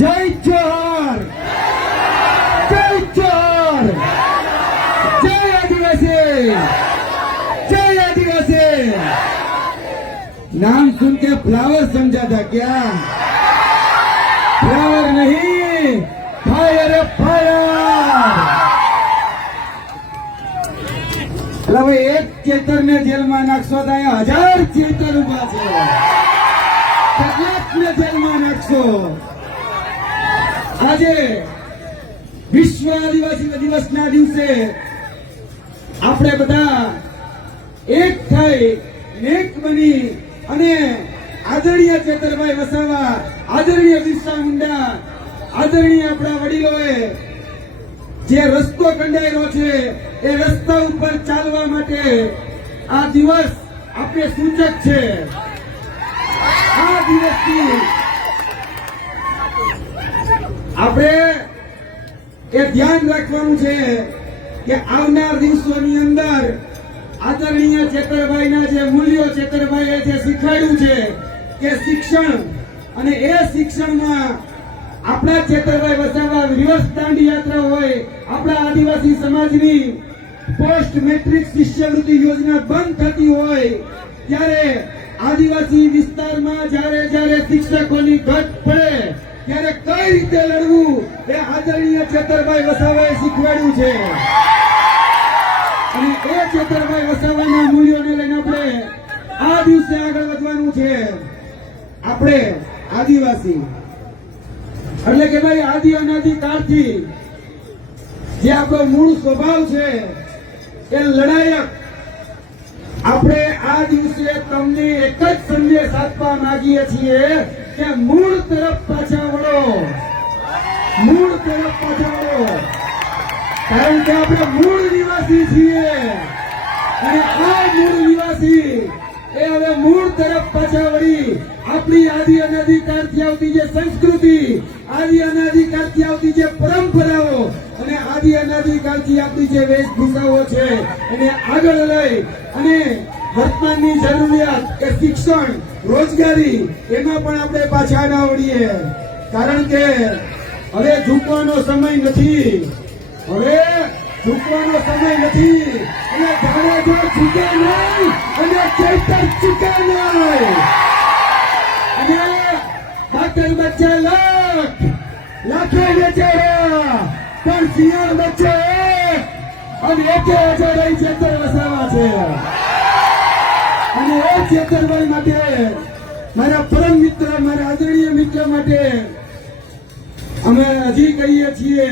જય જોહર, જય જોહર, જય आदिवासी, जय आदिवासी। नाम सुन के फ्लावर समझा था क्या? फ्लावर नहीं, फायर फायर। એટલે ભાઈ એક ચેતર ને જેલમાં નાખશો તો અહીંયા 1000 ચેતર ઉભા છે। કેટલાકને જેલમાં નાખશો। આજે વિશ્વ આદિવાસી દિવસના દિવસે આપણે બધા એક થઈ એક બની અને આદરણીય ચેતરભાઈ વસાવા, આદરણીય બિરસા મુંડા, આદરણીય આપણા વડીલોએ જે રસ્તો કંડાયેલો છે એ રસ્તા ઉપર ચાલવા માટે આ દિવસ આપણે સૂચક છે। આ દિવસથી આપણે એ ધ્યાન રાખવાનું છે કે આવનાર દિવસોની અંદર આદરણીય ચેતરભાઈના જે મૂલ્યો ચેતરભાઈએ જે શીખવાડ્યું છે કે શિક્ષણ, અને એ શિક્ષણમાં આપણા ચેતરભાઈ વસાવા રિવર્સ દાંડી યાત્રા હોય, આપણા આદિવાસી સમાજની પોસ્ટ મેટ્રિક શિષ્યવૃત્તિ યોજના બંધ થતી હોય ત્યારે આદિવાસી વિસ્તારમાં જ્યારે શિક્ષકોની ઘટ પડે ત્યારે કઈ રીતે લડવું એ આદરણીય ચેતરભાઈ વસાવાએ શીખવાડ્યું છે। અને એ ચેતરભાઈ વસાવાના મૂલ્યોને લઈને આપણે આ દિવસે આગળ વધવાનું છે। આપણે આદિવાસી એટલે કે ભાઈ આદિ અનાદિ કાળથી જે આપણો મૂળ સ્વભાવ છે એ લડાયક। આપણે આ દિવસે તમને એક જ સંદેશ આપવા માંગીએ છીએ કે મૂળ તરફ પાછા વળો, મૂળ તરફ પાછા વળો, કારણ કે આપણે મૂળ નિવાસી છીએ અને આ મૂળ નિવાસી એ હવે મૂળ તરફ પાછા વળી આપણી આદિ અનાદિકાળથી આવતી જે સંસ્કૃતિ, આદિ અનાદિકાળથી આવતી જે પરંપરાઓ અને આદિ અનાદિકાળથી આપણી જે વેશભૂષાઓ છે એને આગળ લઈ અને વર્તમાનની જરૂરિયાત કે શિક્ષણ, રોજગારી એમાં પણ આપણે પાછા ના વળીએ, કારણ કે હવે ઝૂકવાનો સમય નથી, હવે ઝૂકવાનો સમય નથી। અને જાડેજા ઝૂકે નહીં અને ચેતર ચૂકે નહીં। અને બાકર બચ્ચે લાખે વેચેરા પણ શિયાળ બચ્ચે અને એકે અજય ચેતર વસાવા છે। અને એ ચેતરભાઈ માટે, મારા પરમ મિત્ર, મારા આદરણીય મિત્ર માટે અમે હજી કહીએ છીએ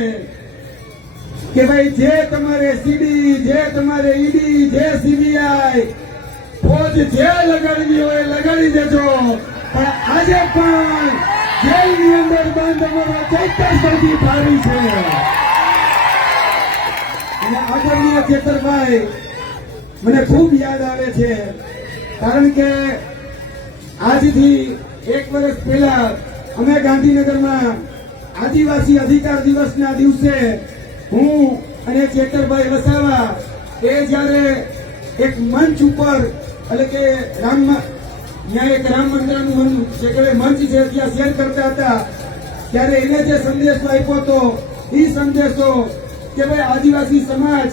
કે ભાઈ જે તમારે સીડી, જે તમારે ઈડી, જે સીબીઆઈ ફોજ જે લગાડવી હોય લગાડી દેજો, પણ આજે પણ જેલની અંદર બંધ અમારા ચૈતર સૌથી ભારી છે। અને આદરણીય ચેતરભાઈ મને ખૂબ યાદ આવે છે, કારણ કે આજથી 1 વર્ષ પહેલા અમે ગાંધીનગરમાં આદિવાસી અધિકાર દિવસના દિવસે હું અને ચેતરભાઈ વસાવા એ જયારે એક મંચ ઉપર, એટલે કે ત્યાં એક રામ મંદિરનું મંચ છે ત્યાં શેર કરતા હતા, ત્યારે એને જે સંદેશો આપ્યો હતો એ સંદેશો કે ભાઈ આદિવાસી સમાજ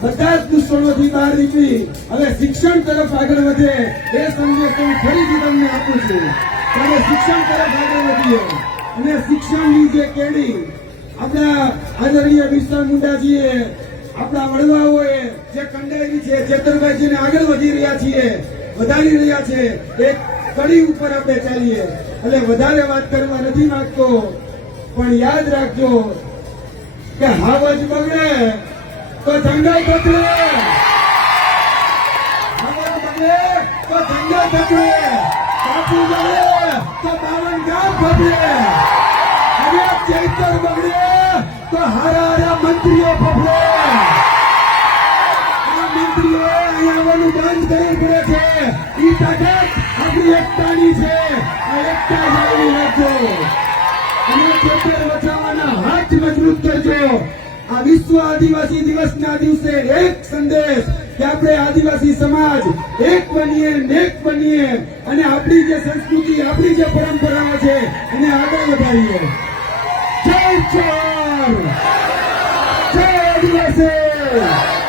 બધા જ દૂષણોથી બહાર નીકળી હવે શિક્ષણ તરફ આગળ વધે, એ સંદેશ હું ફરીથી તમને આપું છું। ત્યારે શિક્ષણ તરફ આગળ વધીએ અને શિક્ષણની જે કેડી આપણા આદરણીય બિરસા મુંડાજીએ, આપણા વડવાઓએ જે કંડાયેલી છે, ચેતરભાઈજીને આગળ વધી રહ્યા છીએ, વધારી રહ્યા છે, એક કડી ઉપર આપણે ચાલીએ। એટલે વધારે વાત કરવા નથી માંગતો, પણ યાદ રાખજો કે હાવજ બગડે તો જંગલ બગડે, હાવજ બગડે તો જંગલ બગડે, કાપુ બગડે તો 52 ગામ બગડે, અને ચૈતર બગડે તો હારા મંત્રીઓ બગડે। આ મંત્રીઓ અહીંયા આવવાનું બંધ કરવું પડે છે। ઈ તાકાત આપણી એકતાની છે, આ એકતા જાળવી રાખજો અને ચેતર બચાવવાના હાથ મજબૂત કરજો। આ વિશ્વ આદિવાસી દિવસના દિવસે એક સંદેશ કે આપણે આદિવાસી સમાજ એક બનીએ, નેક બનીએ અને આપણી જે સંસ્કૃતિ, આપણી જે પરંપરાઓ છે એને આગળ વધારીએ। જય આદિવાસી